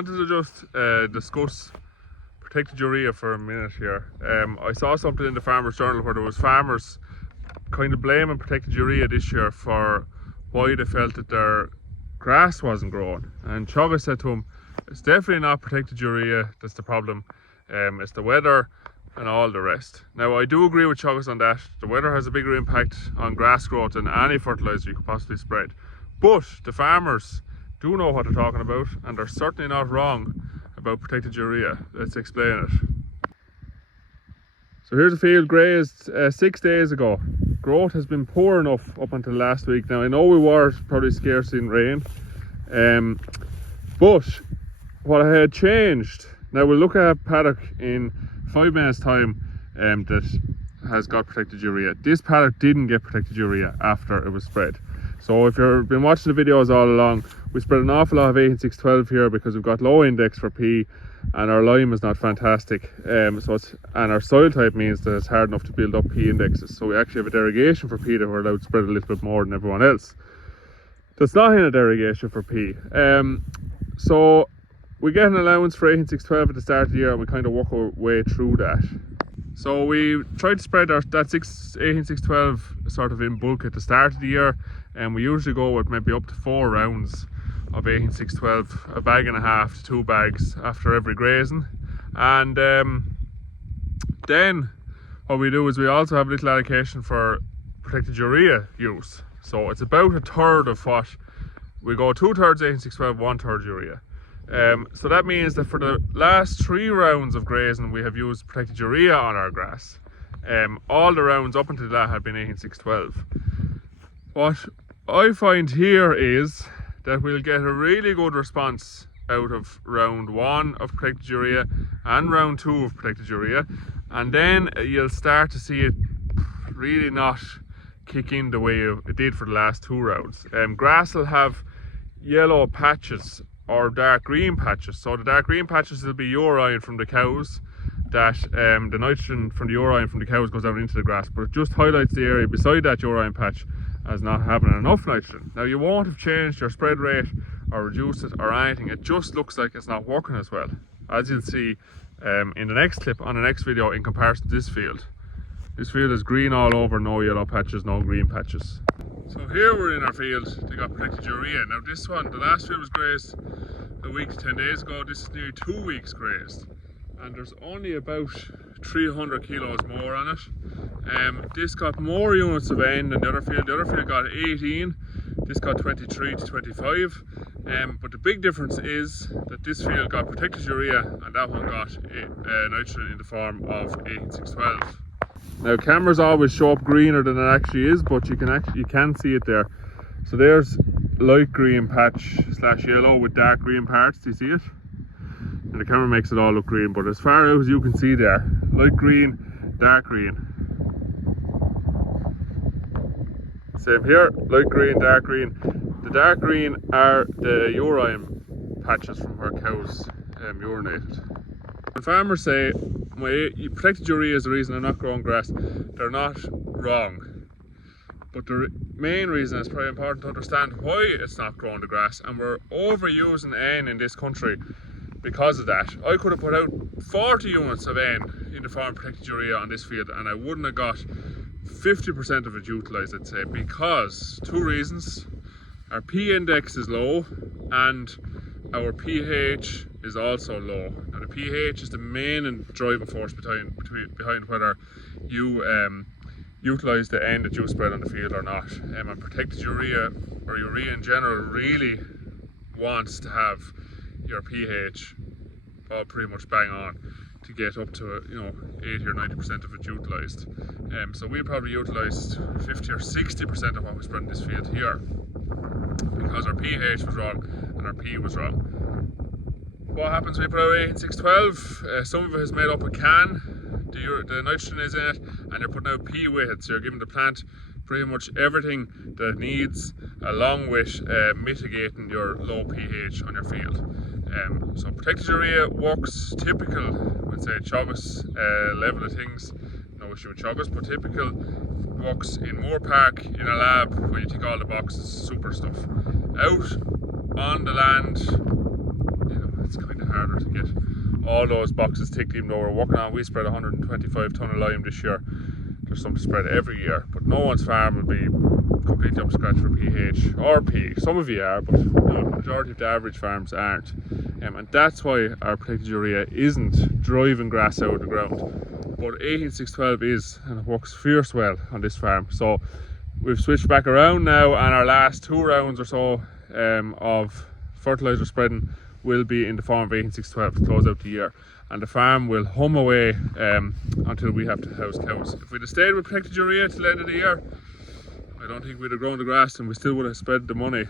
wanted to just discuss protected urea for a minute here. I saw something in the Farmers Journal where there was farmers kind of blaming protected urea this year for why they felt that their grass wasn't growing. And Chugga said to him, it's definitely not protected urea that's the problem. It's the weather and all the rest. Now I do agree with Chuggas on that. The weather has a bigger impact on grass growth than any fertilizer you could possibly spread. But the farmers do know what they're talking about, and they're certainly not wrong about protected urea. Let's explain it. So here's a field grazed 6 days ago. Growth has been poor enough up until last week. Now I know we were probably scarce in rain, but what had changed, now we'll look at a paddock in 5 minutes time that has got protected urea. This paddock didn't get protected urea after it was spread. So if you've been watching the videos all along, we spread an awful lot of 18612 here because we've got low index for P and our lime is not fantastic. And our soil type means that it's hard enough to build up P indexes. So we actually have a derogation for P that we're allowed to spread a little bit more than everyone else. That's not in a derogation for P. So we get an allowance for 18612 at the start of the year and we kind of work our way through that. So we tried to spread that 18612 sort of in bulk at the start of the year, and we usually go with maybe up to 4 rounds of 18612, a bag and a half to 2 bags after every grazing. And then what we do is we also have a little allocation for protected urea use. So it's about a third of what we go, 2/3 18612, 1/3 urea. So that means that for the last 3 rounds of grazing we have used protected urea on our grass. All the rounds up until that have been 18612. What I find here is that we'll get a really good response out of round 1 of protected urea and round 2 of protected urea, and then you'll start to see it really not kick in the way it did for the last 2 rounds. Grass will have yellow patches or dark green patches. So the dark green patches will be urine from the cows, that the nitrogen from the urine from the cows goes out into the grass, but it just highlights the area beside that urine patch as not having enough nitrogen. Now you won't have changed your spread rate or reduced it or anything, it just looks like it's not working as well, as you'll see in the next clip on the next video in comparison to this field. This field is green all over, no yellow patches, no green patches. So here we're in our field, they got protected urea. Now this one, the last field was grazed a week to 10 days ago, this is nearly 2 weeks grazed. And there's only about 300 kilos more on it. This got more units of N than the other field. The other field got 18, this got 23 to 25. But the big difference is that this field got protected urea and that one got nitrogen in the form of 18612. Now cameras always show up greener than it actually is, but you can see it there. So there's light green patch / yellow with dark green parts. Do you see it? And the camera makes it all look green, but as far out as you can see there, light green, dark green. Same here, light green, dark green. The dark green are the urine patches from where cows urinated. When farmers say protected urea is the reason they're not growing grass, they're not wrong. But the main reason is probably important to understand why it's not growing the grass, and we're overusing N in this country because of that. I could have put out 40 units of N in the form of protected urea on this field and I wouldn't have got 50% of it utilised, I'd say, because 2 reasons. Our P index is low and our pH is also low. Now the pH is the main and driving force behind whether you utilise the N that you spread on the field or not. And protected urea, or urea in general, really wants to have your pH pretty much bang on to get up to 80 or 90% of it utilised. So we probably utilised 50 or 60% of what we spread in this field here because our pH was wrong and our P was wrong. What happens when you put out 18612? Some of it is made up of CAN, the nitrogen is in it, and you're putting out P with it, so you're giving the plant pretty much everything that it needs, along with mitigating your low pH on your field. So protected urea works typical, let's say Chuggas level of things, no issue with Chuggas, but typical works in Moore Park in a lab when you tick all the boxes, super stuff. Out on the land, it's kind harder to get all those boxes ticked, even though we're working on, we spread 125 tonne of lime this year. There's some to spread every year, but no one's farm will be completely up to scratch for pH or P. Some of you are, but the majority of the average farms aren't. And that's why our protected urea isn't driving grass out of the ground, but 18612 is, and it works fierce well on this farm. So we've switched back around now, and our last 2 rounds or so of fertilizer spreading will be in the form of 18612 to close out the year, and the farm will hum away until we have to house cows. If we'd have stayed with protected urea till the end of the year, I don't think we'd have grown the grass and we still would have spread the money.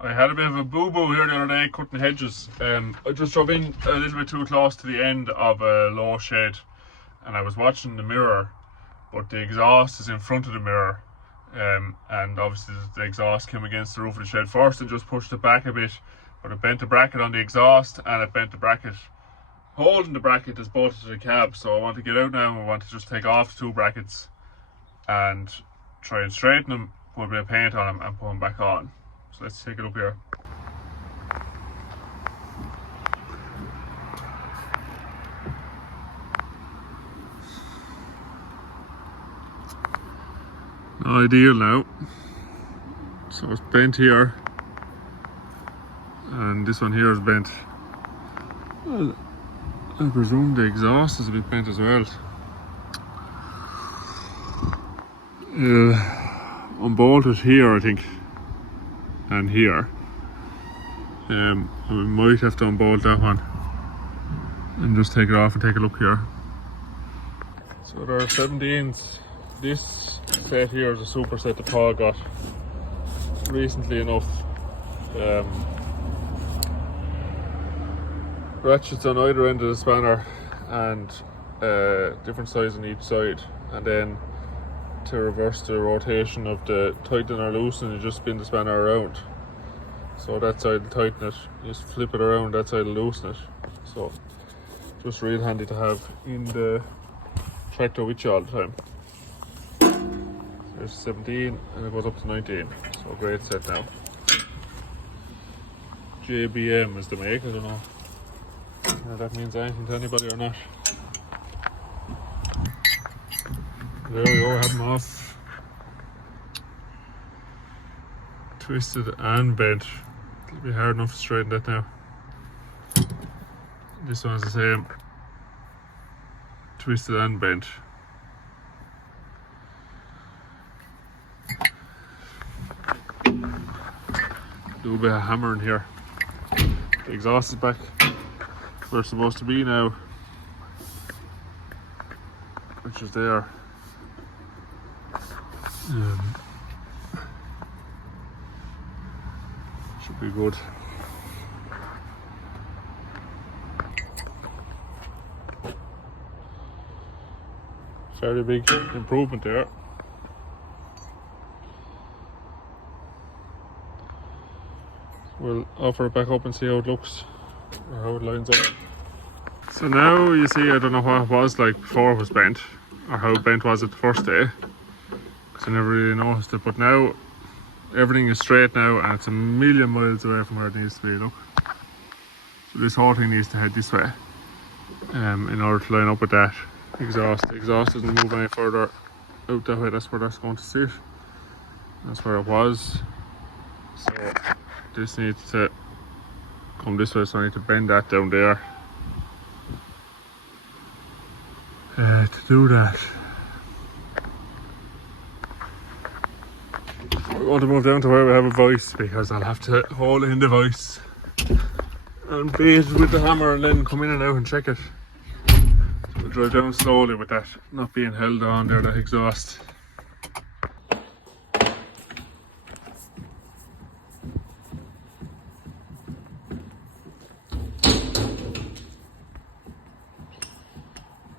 I had a bit of a boo-boo here the other day cutting hedges. I just drove in a little bit too close to the end of a low shed, and I was watching the mirror, but the exhaust is in front of the mirror, and obviously the exhaust came against the roof of the shed first and just pushed it back a bit, but it bent the bracket on the exhaust, and it bent the bracket holding the bracket that's bolted to the cab. So I want to get out now, and I want to just take off the 2 brackets and try and straighten them, put a bit of paint on them and put them back on. So let's take a look here. Not ideal now. So it's bent here, and this one here is bent. Well, I presume the exhaust is a bit bent as well. Unbolted here, I think, and here. We might have to unbolt that one and just take it off and take a look here. So there are 17s. This set here is a super set that Paul got recently enough. Ratchets on either end of the spanner, and different size on each side, and then to reverse the rotation of the tighten or loosen, you just spin the spanner around. So that side will tighten it, you just flip it around, that side will loosen it. So just real handy to have in the tractor with you all the time. There's 17 and it goes up to 19, so great set now. JBM is the make, I don't know if that means anything to anybody or not. There we go, have them off. Twisted and bent. It'll be hard enough to straighten that now. This one's the same. Twisted and bent. Do a bit of hammering here. The exhaust is back where it's supposed to be now, which is there. Should be good. Fairly big improvement there. We'll offer it back up and see how it looks, or how it lines up. So now you see, I don't know what it was like before it was bent, or how bent was it the first day, because I never really noticed it, but now everything is straight now, and it's a million miles away from where it needs to be. Look, so this whole thing needs to head this way in order to line up with that exhaust. The exhaust doesn't move any further out that way, that's where that's going to sit. That's where it was. So this needs to come this way, so I need to bend that down there to do that. We want to move down to where we have a vise, because I'll have to hold in the vise and bait it with the hammer and then come in and out and check it. So we'll drive down slowly with that not being held on there, that exhaust.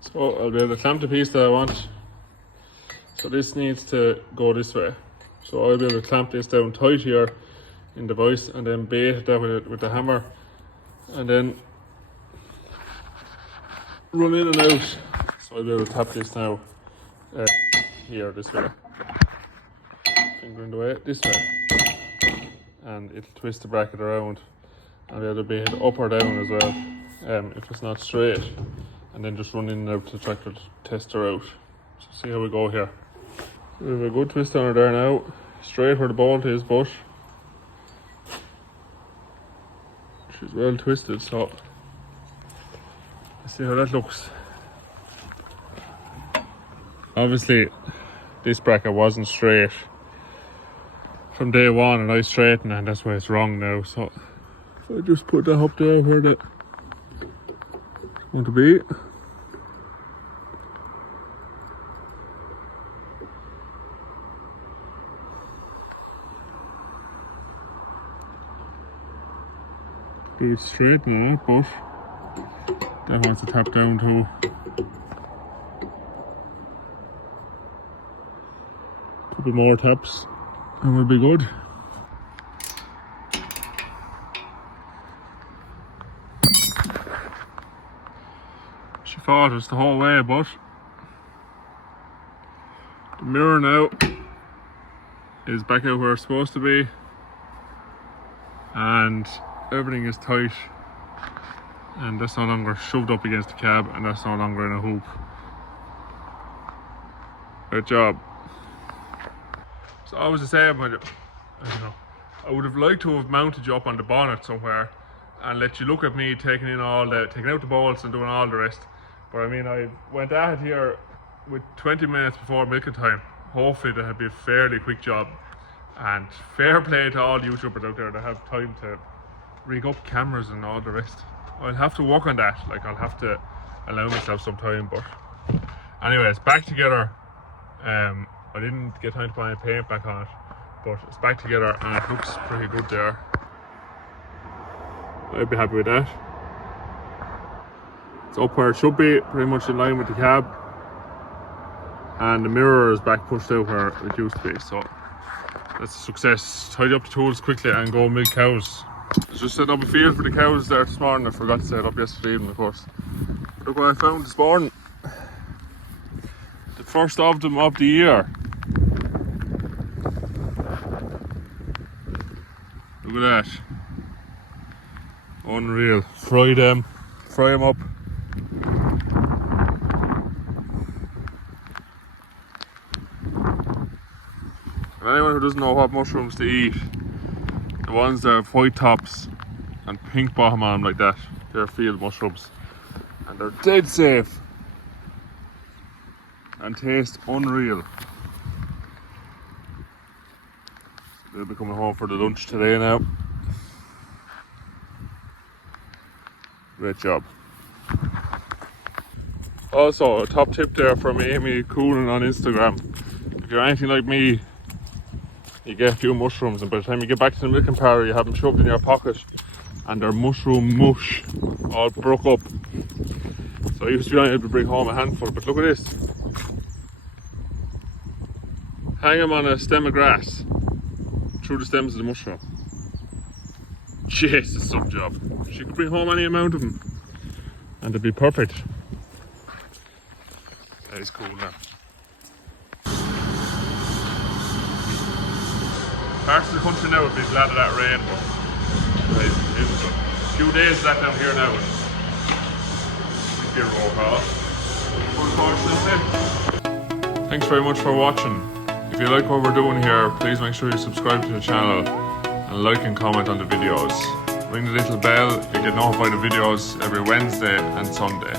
So I'll be able to clamp the piece that I want. So this needs to go this way. So I'll be able to clamp this down tight here in the vise, and then bait that with the hammer, and then run in and out. So So I'll be able to tap this now here this way. Finger in the way, this way. And it'll twist the bracket around. And the other be hit up or down as well, if it's not straight. And then just run in and out to the tractor to test her out. So see how we go here. We have a good twist on her there now. Straight where the bolt is, but she's well twisted, so let's see how that looks. Obviously this bracket wasn't straight from day one, and I straightened, and that's why it's wrong now. So if I just put that up there where that want to be. Be it straight now, but that has to tap down to a couple more taps and we'll be good. She fought us the whole way, but the mirror now is back out where it's supposed to be, and everything is tight, and that's no longer shoved up against the cab, and that's no longer in a hoop. Good job. So I was the same, but I would have liked to have mounted you up on the bonnet somewhere and let you look at me taking out the bolts and doing all the rest. But I mean, I went at it here with 20 minutes before milking time. Hopefully that'll be a fairly quick job, and fair play to all YouTubers out there that have time to rig up cameras and all the rest. I'll have to work on that, like I'll have to allow myself some time, but anyways, back together. I didn't get time to put any paint back on it, but it's back together and it looks pretty good there. I'd be happy with that. It's up where it should be, pretty much in line with the cab, and the mirror is back pushed out where it used to be, so that's a success. Tidy up the tools quickly and go milk cows. I was just setting up a field for the cows there this morning. I forgot to set it up yesterday evening, of course. Look what I found this morning. The first of them of the year. Look at that. Unreal. Fry them up. For anyone who doesn't know what mushrooms to eat, the ones that have white tops and pink bottom on them like that, they're field mushrooms. And they're dead safe and taste unreal. They'll be coming home for the lunch today now. Great job. Also, a top tip there from Amy Coonan on Instagram. If you're anything like me, you get a few mushrooms, and by the time you get back to the milking parlour, you have them shoved in your pocket and they're mushroom mush, all broke up. So I used to be able to bring home a handful, but look at this. Hang them on a stem of grass through the stems of the mushroom. Jeez, it's some job. She could bring home any amount of them and they'd be perfect. That is cool now. Parts of the country now would be glad of that rain, but it's a few days of that down here now. Here unfortunately. Thanks very much for watching. If you like what we're doing here, please make sure you subscribe to the channel and like and comment on the videos. Ring the little bell, you get notified of videos every Wednesday and Sunday.